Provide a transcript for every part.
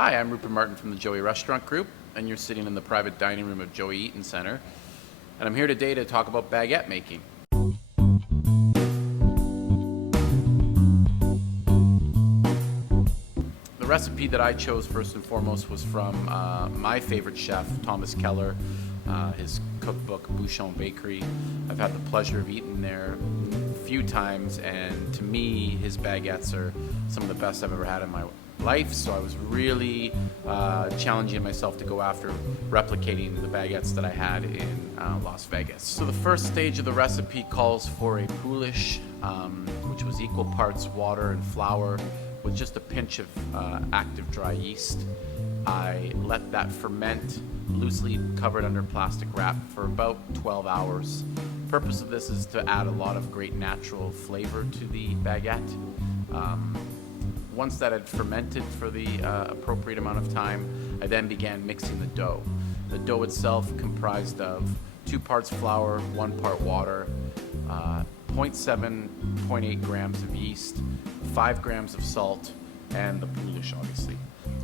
Hi, I'm Rupert Martin from the Joey Restaurant Group, and you're sitting in the private dining room of Joey Eaton Center. And I'm here today to talk about baguette making. The recipe that I chose first and foremost was from my favorite chef, Thomas Keller, his cookbook, Bouchon Bakery. I've had the pleasure of eating there a few times, and to me, his baguettes are some of the best I've ever had in my life, so I was really challenging myself to go after replicating the baguettes that I had in Las Vegas. So the first stage of the recipe calls for a pouliche, which was equal parts water and flour with just a pinch of active dry yeast. I let that ferment loosely covered under plastic wrap for about 12 hours. The purpose of this is to add a lot of great natural flavor to the baguette. Once that had fermented for the appropriate amount of time, I then began mixing the dough. The dough itself comprised of 2 parts flour, 1 part water, 0.7, 0.8 grams of yeast, 5 grams of salt, and the pouliche, obviously.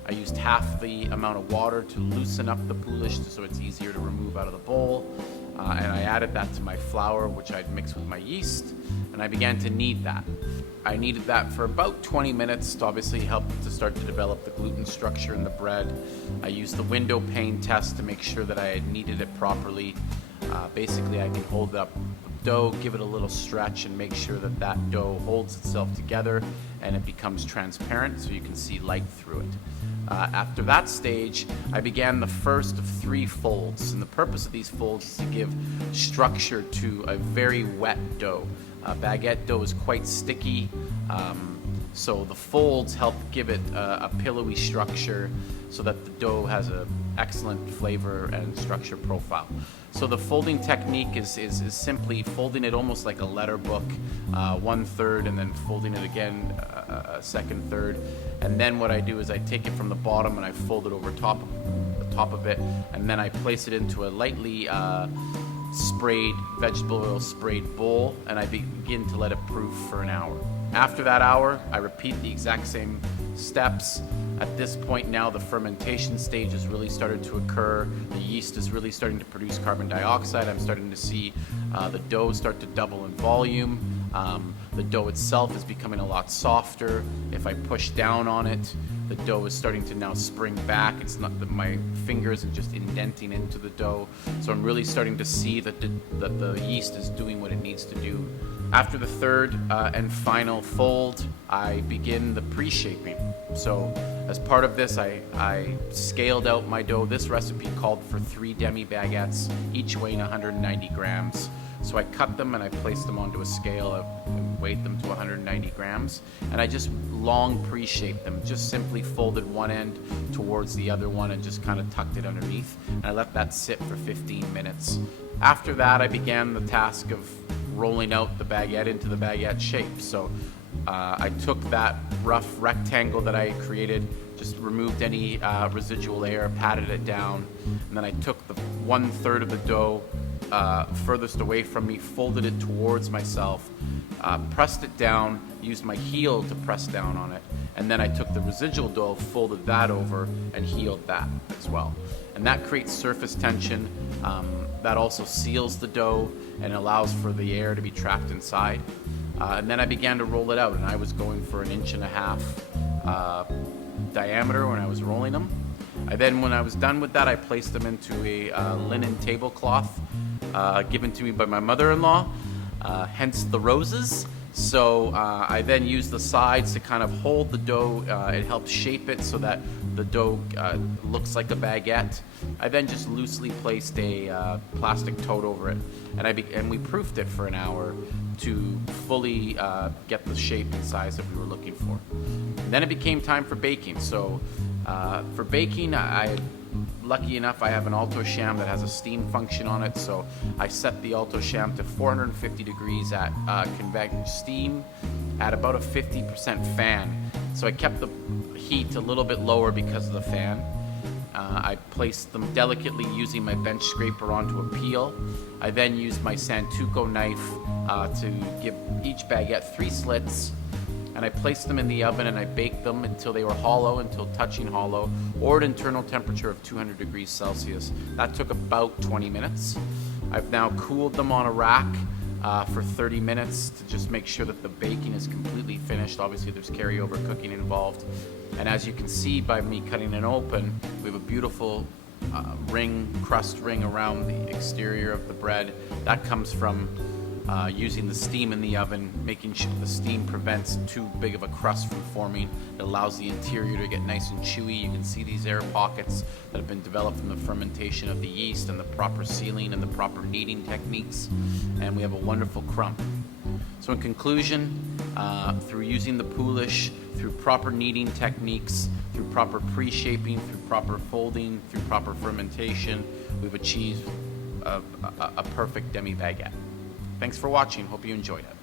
I used half the amount of water to loosen up the pouliche so it's easier to remove out of the bowl, and I added that to my flour, which I'd mixed with my yeast, and I began to knead that. I kneaded that for about 20 minutes to obviously help to start to develop the gluten structure in the bread. I used the window pane test to make sure that I had kneaded it properly. Basically, I can hold up the dough, give it a little stretch, and make sure that that dough holds itself together and it becomes transparent so you can see light through it. After that stage, I began the first of 3 folds, and the purpose of these folds is to give structure to a very wet dough. Baguette dough is quite sticky, so the folds help give it a pillowy structure so that the dough has an excellent flavor and structure profile. So the folding technique is simply folding it almost like a letter book, 1/3, and then folding it again a second third. And then what I do is I take it from the bottom and I fold it over the top of it, and then I place it into a lightly sprayed vegetable oil sprayed bowl, and I begin to let it proof for an hour. After that hour, I repeat the exact same steps. At this point now, the fermentation stage has really started to occur. The yeast is really starting to produce carbon dioxide. I'm starting to see the dough start to double in volume. The dough itself is becoming a lot softer. If I push down on it, the dough is starting to now spring back. It's not that my fingers are just indenting into the dough. So I'm really starting to see that the yeast is doing what it needs to do. After the third and final fold, I begin the pre-shaping. So as part of this, I scaled out my dough. This recipe called for 3 demi baguettes, each weighing 190 grams. So I cut them and I placed them onto a scale and weighed them to 190 grams. And I just long pre-shaped them, just simply folded one end towards the other one and just kind of tucked it underneath. And I let that sit for 15 minutes. After that, I began the task of rolling out the baguette into the baguette shape. So I took that rough rectangle that I had created, just removed any residual air, patted it down, and then I took the 1/3 of the dough furthest away from me, folded it towards myself, pressed it down, used my heel to press down on it, and then I took the residual dough, folded that over, and heeled that as well. And that creates surface tension. That also seals the dough and allows for the air to be trapped inside. And then I began to roll it out, and I was going for 1.5 inch diameter when I was rolling them. When I was done with that, I placed them into a linen tablecloth given to me by my mother-in-law, hence the roses. So I then used the sides to kind of hold the dough. It helps shape it so that the dough looks like a baguette. I then just loosely placed a plastic tote over it, and we proofed it for an hour to fully get the shape and size that we were looking for. And then it became time for baking. So for baking, lucky enough, I have an Alto-Shaam that has a steam function on it, so I set the Alto-Shaam to 450 degrees at convection steam at about a 50% fan. So I kept the heat a little bit lower because of the fan. I placed them delicately using my bench scraper onto a peel. I then used my Santoku knife to give each baguette 3 slits, and I placed them in the oven and I baked them until they were hollow, until touching hollow, or at internal temperature of 200 degrees Celsius. That took about 20 minutes. I've now cooled them on a rack for 30 minutes to just make sure that the baking is completely finished. Obviously there's carryover cooking involved. And as you can see by me cutting it open, we have a beautiful crust ring around the exterior of the bread. That comes from using the steam in the oven, making sure the steam prevents too big of a crust from forming. It allows the interior to get nice and chewy. You can see these air pockets that have been developed from the fermentation of the yeast and the proper sealing and the proper kneading techniques. And we have a wonderful crumb. So in conclusion, through using the poolish, through proper kneading techniques, through proper pre-shaping, through proper folding, through proper fermentation, we've achieved a perfect demi-baguette. Thanks for watching. Hope you enjoyed it.